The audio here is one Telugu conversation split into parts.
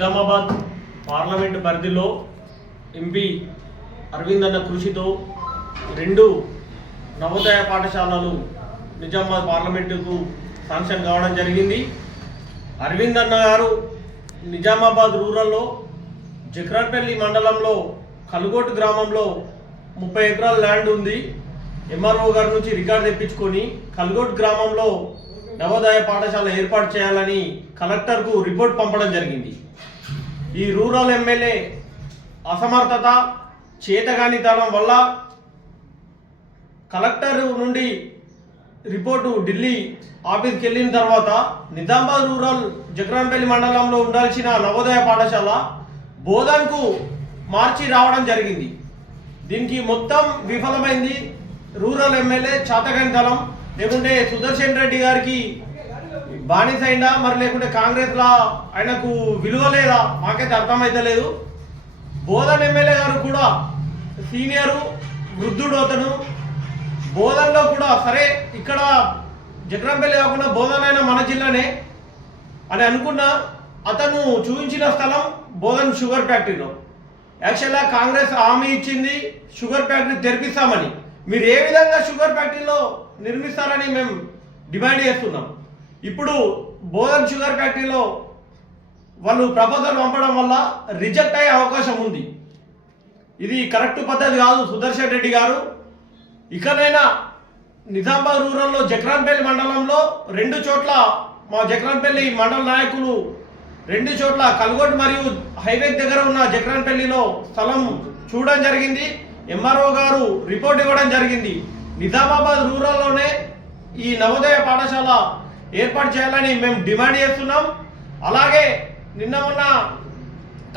నిజామాబాద్ పార్లమెంట్ పరిధిలో ఎంపీ అరవింద్ అన్న కృషితో రెండు నవోదయ పాఠశాలలు నిజామాబాద్ పార్లమెంటుకు శాంక్షన్ కావడం జరిగింది. అరవింద్ అన్న గారు నిజామాబాద్ రూరల్లో జక్రాన్పల్లి మండలంలో కలుగోటు గ్రామంలో ముప్పై ఎకరాల ల్యాండ్ ఉంది. ఎంఆర్ఓ గారి నుంచి రికార్డు తెప్పించుకొని కలుగోటు గ్రామంలో నవోదయ పాఠశాల ఏర్పాటు చేయాలని కలెక్టర్కు రిపోర్ట్ పంపడం జరిగింది. ఈ రూరల్ ఎమ్మెల్యే అసమర్థత చేతగానితనం వల్ల కలెక్టర్ నుండి రిపోర్టు ఢిల్లీ ఆఫీస్కి వెళ్ళిన తర్వాత నిజామాబాద్ రూరల్ జక్రాన్పల్లి మండలంలో ఉండాల్సిన నవోదయ పాఠశాల బోధన్కు మార్చి రావడం జరిగింది. దీనికి మొత్తం విఫలమైంది రూరల్ ఎమ్మెల్యే చాతగాని లేకుంటే సుదర్శన్ రెడ్డి గారికి బానిస అయినా మరి లేకుంటే కాంగ్రెస్లో ఆయనకు విలువ లేదా? మాకైతే అర్థమైతలేదు బోధన్ ఎమ్మెల్యే గారు కూడా సీనియరు వృద్ధుడు అతను. బోధన్లో కూడా సరే ఇక్కడ జగరంపల్లి కాకుండా బోధన్ అయినా మన జిల్లానే అని అనుకున్న అతను చూపించిన స్థలం బోధన్ షుగర్ ఫ్యాక్టరీలో. యాక్చువల్గా కాంగ్రెస్ హామీ ఇచ్చింది షుగర్ ఫ్యాక్టరీ తెరిపిస్తామని. మీరు ఏ విధంగా షుగర్ ఫ్యాక్టరీలో నిర్మిస్తారని మేము డిమాండ్ చేస్తున్నాం. ఇప్పుడు బోధన్ షుగర్ ఫ్యాక్టరీలో వాళ్ళు ప్రపోజల్ పంపడం వల్ల రిజెక్ట్ అయ్యే అవకాశం ఉంది. ఇది కరెక్ట్ పద్ధతి కాదు సుదర్శన్ రెడ్డి గారు. ఇకనైనా నిజామాబాద్ రూరల్లో జక్రాన్పల్లి మండలంలో రెండు చోట్ల మా జక్రాన్పల్లి మండల నాయకులు రెండు చోట్ల కల్గొట్ మరియు హైవే దగ్గర ఉన్న జక్రాన్పల్లిలో స్థలం చూడడం జరిగింది. ఎంఆర్ఓ గారు రిపోర్ట్ ఇవ్వడం జరిగింది. నిజామాబాద్ రూరల్లోనే ఈ నవోదయ పాఠశాల ఏర్పాటు చేయాలని మేము డిమాండ్ చేస్తున్నాం. అలాగే నిన్న ఉన్న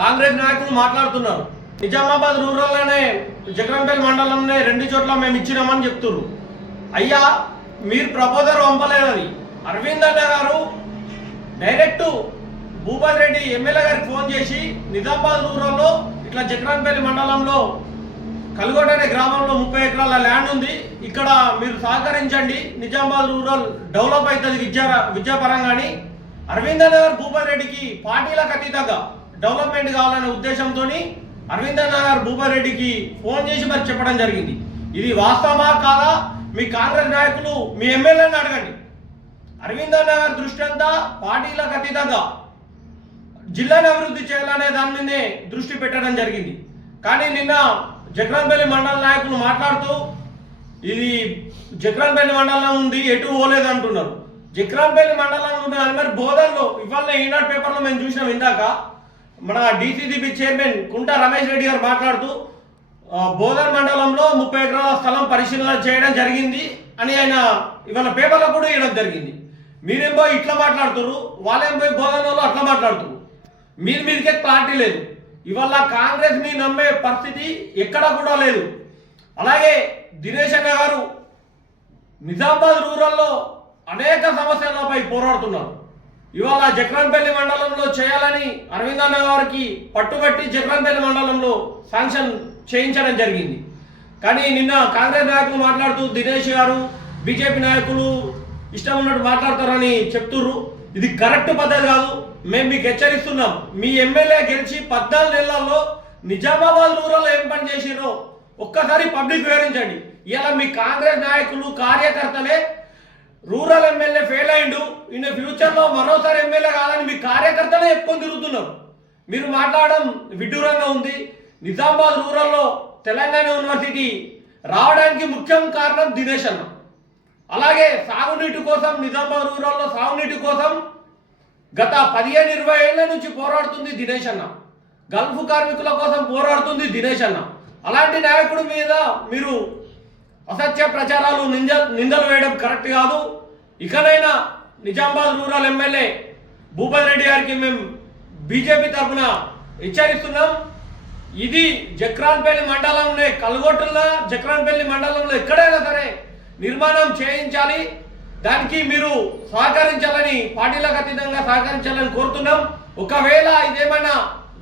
కాంగ్రెస్ నాయకులు మాట్లాడుతున్నారు. నిజామాబాద్ రూరల్లోనే జగరంపల్లి మండలంలోనే రెండు చోట్ల మేము ఇచ్చినామని చెప్తున్నారు అయ్యా మీరు ప్రపోజల్ పంపలేదని. అరవింద్ అన్న గారు డైరెక్ట్ భూపాల్ రెడ్డి ఎమ్మెల్యే గారికి ఫోన్ చేసి నిజామాబాద్ రూరల్లో ఇట్లా జగరాన్పల్లి మండలంలో కలుగొండ అనే గ్రామంలో ముప్పై ఎకరాల ల్యాండ్ ఉంది. ఇక్కడ మీరు సహకరించండి. నిజామాబాద్ రూరల్ డెవలప్ అవుతుంది విద్యా విద్యాపరంగాని అరవింద్ అన్న గారు భూపాల్ రెడ్డికి పార్టీలకు అతీతంగా డెవలప్మెంట్ కావాలనే ఉద్దేశంతో అరవింద నగర్ భూపతి రెడ్డికి ఫోన్ చేసి మరి చెప్పడం జరిగింది. ఇది వాస్తవమా కాదా? మీ కాంగ్రెస్ నాయకులు మీ ఎమ్మెల్యేని అడగండి. అరవింద నగర్ దృష్టి అంతా పార్టీలకు అతీతంగా జిల్లాను అభివృద్ధి చేయాలనే దాని మీదే దృష్టి పెట్టడం జరిగింది. కానీ నిన్న జగన్పల్లి మండల నాయకులు మాట్లాడుతూ ఇది జగ్రాన్పల్లి మండలం ఉంది ఎటు పోలేదు అంటున్నారు. జగ్రాన్పల్లి మండలం ఉంది మరి బోధనలో ఇవాళ ఈనాడు పేపర్లో మేము చూసినాం ఇందాక. మన డిసిసిబి చైర్మన్ కుంట రమేష్ రెడ్డి గారు మాట్లాడుతూ బోధన్ మండలంలో ముప్పై ఎకరాల స్థలం పరిశీలన చేయడం జరిగింది అని ఆయన ఇవాళ పేపర్లో కూడా వేయడం జరిగింది. మీరేం పోయి ఇట్లా మాట్లాడుతున్నారు వాళ్ళేం పోయి బోధనలో అట్లా మాట్లాడుతున్నారు మీరు మీదకే క్లారిటీ లేదు. ఇవాళ కాంగ్రెస్ మీ నమ్మే పరిస్థితి ఎక్కడా కూడా లేదు. అలాగే దినేష్ అన్న గారు నిజామాబాద్ రూరల్లో అనేక సమస్యలపై పోరాడుతున్నారు. ఇవాళ జక్రాన్పల్లి మండలంలో చేయాలని అరవింద్ అన్న గారికి పట్టుబట్టి జక్రాన్పల్లి మండలంలో శాంక్షన్ చేయించడం జరిగింది. కానీ నిన్న కాంగ్రెస్ నాయకులు మాట్లాడుతూ దినేష్ గారు బీజేపీ నాయకులు ఇష్టం ఉన్నట్టు మాట్లాడతారని చెప్తుర్రు. ఇది కరెక్ట్ పద్ధతి కాదు. మేము మీకు హెచ్చరిస్తున్నాం. మీ ఎమ్మెల్యే గెలిచి పద్నాలుగు నెలల్లో నిజామాబాద్ రూరల్లో ఏం పని చేసిరో ఒక్కసారి పబ్లిక్ వివరించండి. ఇలా మీ కాంగ్రెస్ నాయకులు కార్యకర్తలే రూరల్ ఎమ్మెల్యే ఫెయిల్ అయిండు. ఇన్ ఫ్యూచర్లో మరోసారి ఎమ్మెల్యే కాదని మీ కార్యకర్తలే చెప్పుకొని తిరుగుతున్నారు. మీరు మాట్లాడడం విడ్డూరంగా ఉంది. నిజామాబాద్ రూరల్లో తెలంగాణ యూనివర్సిటీ రావడానికి ముఖ్యం కారణం దినేష్ అన్న. అలాగే సాగునీటి కోసం నిజామాబాద్ రూరల్లో సాగునీటి కోసం గత పదిహేను ఇరవై ఏళ్ళ నుంచి పోరాడుతుంది దినేష్ అన్న. గల్ఫ్ కార్మికుల కోసం పోరాడుతుంది దినేష్ అన్న. అలాంటి నాయకుడి మీద మీరు అసత్య ప్రచారాలు నింద నిందలు వేయడం కరెక్ట్ కాదు. ఇకనైనా నిజామాబాద్ రూరల్ ఎమ్మెల్యే భూపతి రెడ్డి గారికి మేము బీజేపీ తరఫున హెచ్చరిస్తున్నాం. ఇది జక్రాన్పల్లి మండలంలో కల్గొట్టుల్లో జక్రాన్పల్లి మండలంలో ఎక్కడైనా సరే నిర్మాణం చేయించాలి. దానికి మీరు సహకరించాలని పార్టీలకు అతీతంగా సహకరించాలని కోరుతున్నాం. ఒకవేళ ఇదేమైనా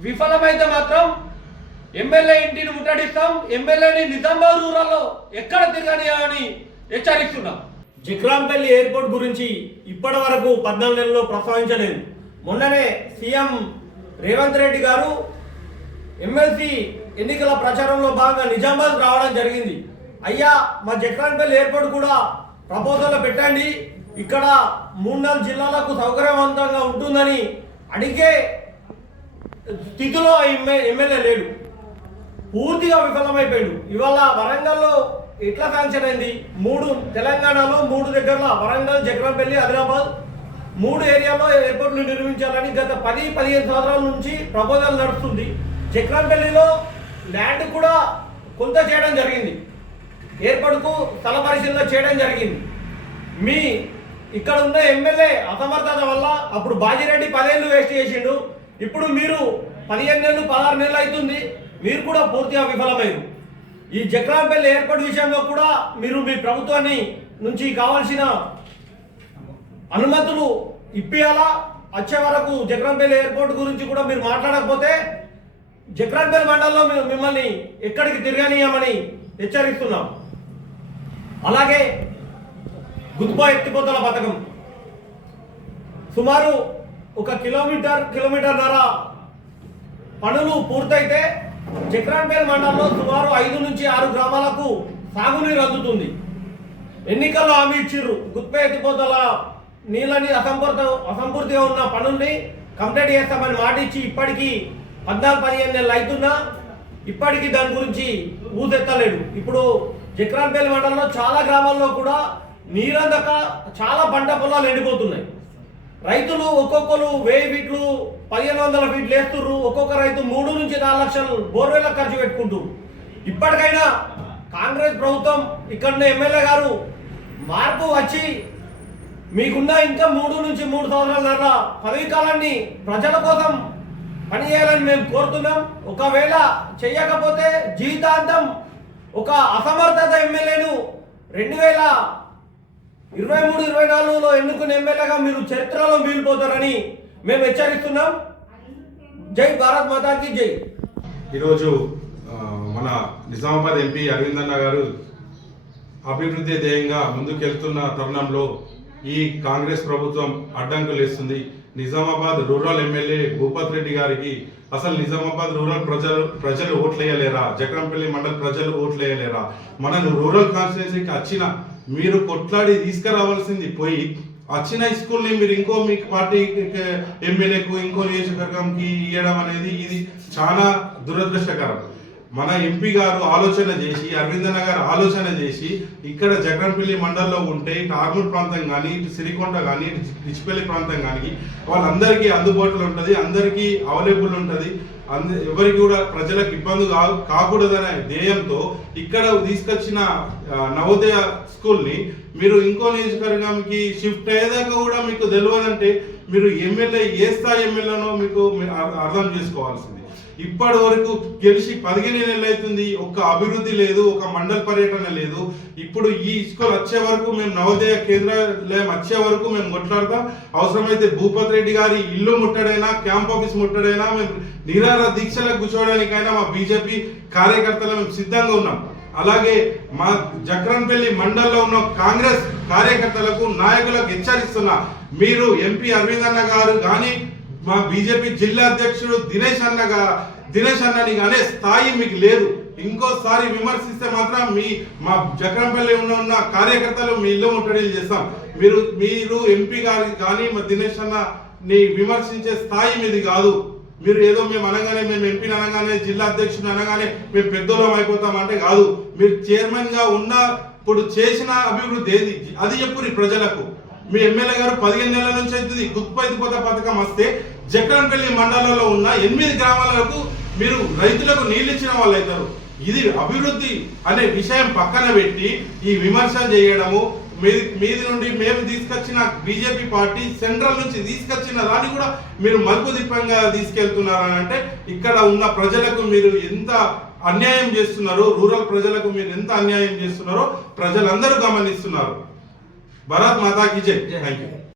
విఫలమైతే మాత్రం ఎమ్మెల్యే ఇంటిని ముట్టడిస్తాం. ఎమ్మెల్యేని నిజామాబాద్ రూరల్లో ఎక్కడ తిరగని హెచ్చరిస్తున్నాం. జిక్రాంపల్లి ఎయిర్పోర్ట్ గురించి ఇప్పటి వరకు పద్నాలుగు నెలల్లో ప్రస్తావించలేదు. మొన్ననే సీఎం రేవంత్ రెడ్డి గారు ఎమ్మెల్సీ ఎన్నికల ప్రచారంలో భాగంగా నిజామాబాద్ రావడం జరిగింది. అయ్యా మా జక్రాన్పల్లి ఎయిర్పోర్ట్ కూడా ప్రపోజల్ పెట్టండి. ఇక్కడ మూడు నాలుగు జిల్లాలకు సౌకర్యవంతంగా ఉంటుందని అడిగే స్థితిలో ఎమ్మె- ఎమ్మెల్యే లేడు. పూర్తిగా విఫలమైపోయాడు. ఇవాళ వరంగల్లో ఎట్లా శాంక్షన్ అయింది? మూడు తెలంగాణలో మూడు దగ్గరలో వరంగల్ జక్రంపల్లి ఆదిలాబాద్ మూడు ఏరియాలో ఎయిర్పోర్ట్లు నిర్మించాలని గత పది పదిహేను సంవత్సరాల నుంచి ప్రపోజల్ నడుస్తుంది. జక్రంపల్లిలో ల్యాండ్ కూడా కొంత చేయడం జరిగింది. ఏర్పాటుకు స్థల పరిశీలన చేయడం జరిగింది. మీ ఇక్కడ ఉన్న ఎమ్మెల్యే అసమర్థత వల్ల అప్పుడు బాజిరెడ్డి పదేళ్ళు వేస్ట్ చేసిండు. ఇప్పుడు మీరు పదిహేను నెలలు పదహారు నెలలు అవుతుంది. మీరు కూడా పూర్తిగా విఫలమైరు ఈ జక్రాంపల్లి ఏర్పాటు విషయంలో కూడా మీరు మీ ప్రభుత్వాన్ని నుంచి కావాల్సిన అనుమతులు ఇప్పియాలా? వచ్చే వరకు జక్రాంపల్లి ఎయిర్పోర్ట్ గురించి కూడా మీరు మాట్లాడకపోతే జక్రాంపల్లి మండలంలో మేము మిమ్మల్ని ఎక్కడికి తిరగనీయమని హెచ్చరిస్తున్నాం. అలాగే గుద్బా ఎత్తిపోతల పథకం. సుమారు ఒక కిలోమీటర్ కిలోమీటర్ ధర పనులు పూర్తయితే జక్రాన్పేల్ మండలంలో సుమారు ఐదు నుంచి ఆరు గ్రామాలకు సాగునీరు అందుతుంది. ఎన్నికల్లో హామీ ఇచ్చిర్రు. గుత్పే ఎత్తిపోతల నీళ్ళని అసంపూర్త అసంపూర్తిగా ఉన్న పనుల్ని కంప్లీట్ చేస్తామని మాట ఇచ్చి ఇప్పటికీ పద్నాలుగు పదిహేను నెలలు అవుతున్నా ఇప్పటికీ దాని గురించి ఊసెత్తలేడు. ఇప్పుడు జక్రాన్పల్లి మండలంలో చాలా గ్రామాల్లో కూడా నీరందక చాలా పంట పొలాలు ఎండిపోతున్నాయి. రైతులు ఒక్కొక్కరు వెయ్యి ఫీట్లు పదిహేను వందల ఫీట్లు వేస్తుర్రు ఒక్కొక్క రైతు మూడు నుంచి నాలుగు లక్షలు బోర్వెళ్ళ ఖర్చు పెట్టుకుంటారు ఇప్పటికైనా కాంగ్రెస్ ప్రభుత్వం ఇక్కడ ఎమ్మెల్యే గారు మార్పు వచ్చి మీకున్న ఇంకా మూడు నుంచి మూడు సంవత్సరాల పదవి కాలాన్ని ప్రజల కోసం పనిచేయాలని మేము కోరుతున్నాం. ఒకవేళ చేయకపోతే జీవితాంతం ఒక అసమర్థత ఎమ్మెల్యేను రెండు వేల ఇరవై మూడు ఇరవై నాలుగులో ఎన్నుకున్న ఎమ్మెల్యేగా మీరు చరిత్రలో మిగిలిపోతారని మేము హెచ్చరిస్తున్నాం. జై భారత్ మాతాకి జై. ఈరోజు మన నిజామాబాద్ ఎంపీ అరవింద్ అన్న గారు అభివృద్ధి ధ్యేయంగా ముందుకెళ్తున్న తరుణంలో ఈ కాంగ్రెస్ ప్రభుత్వం అడ్డంకులు ఇస్తుంది నిజామాబాద్ రూరల్ ఎమ్మెల్యే భూపత్ రెడ్డి గారికి అసలు నిజామాబాద్ రూరల్ ప్రజలు ప్రజలు ఓట్లేయలేరా? జక్రంపల్లి మండల ప్రజలు ఓట్లేయలేరా? మనం రూరల్ కాన్స్టిట్యున్సీకి వచ్చిన మీరు కొట్లాడి తీసుకురావాల్సింది పోయి వచ్చిన స్కూల్ని మీరు ఇంకో మీ పార్టీ ఎమ్మెల్యేకు ఇంకో నియోజకవర్గంకి ఇవ్వడం అనేది ఇది చాలా దురదృష్టకరం. మన ఎంపీ గారు ఆలోచన చేసి అరవిందన్న గారు ఆలోచన చేసి ఇక్కడ జగన్పల్లి మండలంలో ఉంటే ఇటు ఆర్మూర్ ప్రాంతం కానీ ఇటు సిరికొండ కానీ ఇటు పిచ్చిపల్లి ప్రాంతం కానీ వాళ్ళందరికీ అందుబాటులో ఉంటుంది అందరికీ అవైలబుల్ ఉంటుంది. అంద ఎవరికి కూడా ప్రజలకు ఇబ్బంది కా కాకూడదనే ధ్యేయంతో ఇక్కడ తీసుకొచ్చిన నవోదయ స్కూల్ని మీరు ఇంకో నియోజకవర్గంకి షిఫ్ట్ అయ్యేదాకా కూడా మీకు తెలియదంటే మీరు ఎమ్మెల్యే ఏ స్థాయి ఎమ్మెల్యేనో మీకు అర్థం చేసుకోవాల్సింది. ఇప్పటి వరకు గెలిచి పదిహేను నెలలు అవుతుంది ఒక్క అభివృద్ధి లేదు ఒక మండల పర్యటన లేదు. ఇప్పుడు ఈ స్కూల్ వచ్చే వరకు మేము నవోదయ కేంద్రాలయం వచ్చే వరకు మేము కొట్లాడతాం. అవసరమైతే భూపత్ రెడ్డి గారి ఇల్లు ముట్టడైనా క్యాంప్ ఆఫీస్ ముట్టడైనా మేము నిరార దీక్షలకు కూర్చోవడానికైనా మా బీజేపీ కార్యకర్తలు మేము సిద్ధంగా ఉన్నాం. అలాగే మా జక్రంపల్లి మండల్లో ఉన్న కాంగ్రెస్ కార్యకర్తలకు నాయకులకు హెచ్చరిస్తున్నా మీరు ఎంపీ అరవింద్ అన్న గారు కానీ మా బీజేపీ జిల్లా అధ్యక్షుడు దినేష్ అన్నగా దినేష్ అన్నని అనే స్థాయి మీకు లేదు. ఇంకోసారి విమర్శిస్తే మాత్రం మీ మా జక్రంపల్లి ఉన్న ఉన్న కార్యకర్తలు మీ ఇల్లు ముట్టడిలు చేస్తాం. మీరు మీరు ఎంపీ గారికి కానీ మా దినేష్ అన్న ని విమర్శించే స్థాయి మీది కాదు. మీరు ఏదో మేము అనగానే మేము ఎంపీని అనగానే జిల్లా అధ్యక్షుని అనగానే మేము పెద్దోళ్ళం అయిపోతాం అంటే కాదు. మీరు చైర్మన్గా ఉన్న ఇప్పుడు చేసిన అభివృద్ధి ఏది? అది చెప్పు ప్రజలకు? మీ ఎమ్మెల్యే గారు పదిహేను నెలల నుంచి అవుతుంది. గుత్పైతిపోత పథకం వస్తే జక్రన్పల్లి మండలంలో ఉన్న ఎనిమిది గ్రామాలకు మీరు రైతులకు నీళ్ళు ఇచ్చిన వాళ్ళు అవుతారు. ఇది అభివృద్ధి అనే విషయం పక్కన పెట్టి ఈ విమర్శ చేయడము మీది మీది నుండి మేము తీసుకొచ్చిన బీజేపీ పార్టీ సెంట్రల్ నుంచి తీసుకొచ్చిన దాన్ని కూడా మీరు మలుపు దిప్పంగా తీసుకెళ్తున్నారని అంటే ఇక్కడ ఉన్న ప్రజలకు మీరు ఎంత అన్యాయం చేస్తున్నారో రూరల్ ప్రజలకు మీరు ఎంత అన్యాయం చేస్తున్నారో ప్రజలందరూ గమనిస్తున్నారు. భరత్ మాతాకి జై. Thank you